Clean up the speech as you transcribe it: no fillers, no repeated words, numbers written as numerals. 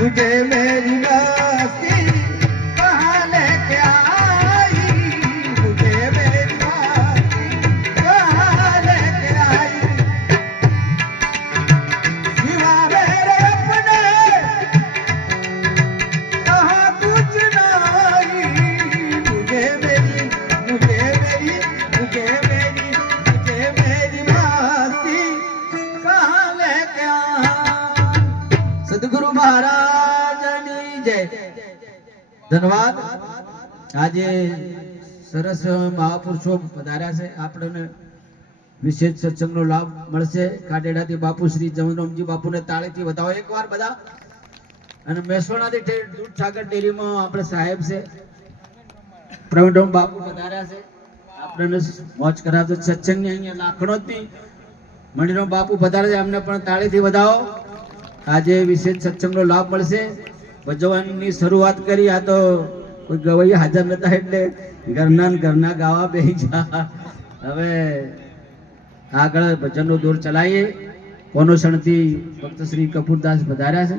तुझे मेरी मस्ती कहाँ लेके आई, मुझे मेरी मस्ती कहाँ लेके आई, सिवा मेरे अपने कहाँ कुछ नहीं, मुझे मेरी मस्ती कहाँ लेके आई। सदगुरु महाराजनी जय। धन्यवाद। આજે સરસ મહાપુરુષો પધાર્યા છે, આપણને વિશેષ સત્સંગનો લાભ મળશે. કાટેડાથી બાપુ શ્રી જમનરામજી બાપુને તાળીથી વધાવો એકવાર બધા. અને મહેસાણાથી દૂધસાગર ડેરીમાં આપણે સાહેબ છે પ્રવીણરામ બાપુ પધાર્યા છે, આપણને મોજ કરાવતો સત્સંગની અહીંયા લાખણોથી મણિરામ બાપુ પધારે છે, અમને પણ તાળીથી વધાવો. આજે વિશેષ સત્સંગનો લાભ મળશે. ભજવવાની શરૂઆત કરી, આ તો કોઈ ગવાઈ હાજર નતા એટલે ઘરના ગાવા બેસી ગયા. હવે આગળ ભજનનો દોર ચલાવીએ. કોનોસણથી ભક્ત શ્રી કપૂરદાસ પધાર્યા છે.